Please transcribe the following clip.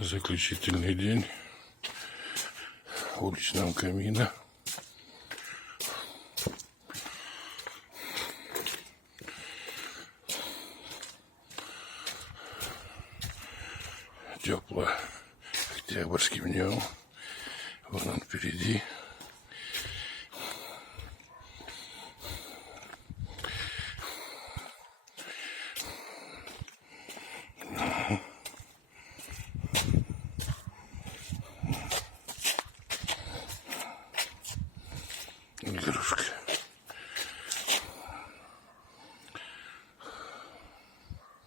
Заключительный день уличного камина. Тепло октябрьским днем. Вон он впереди.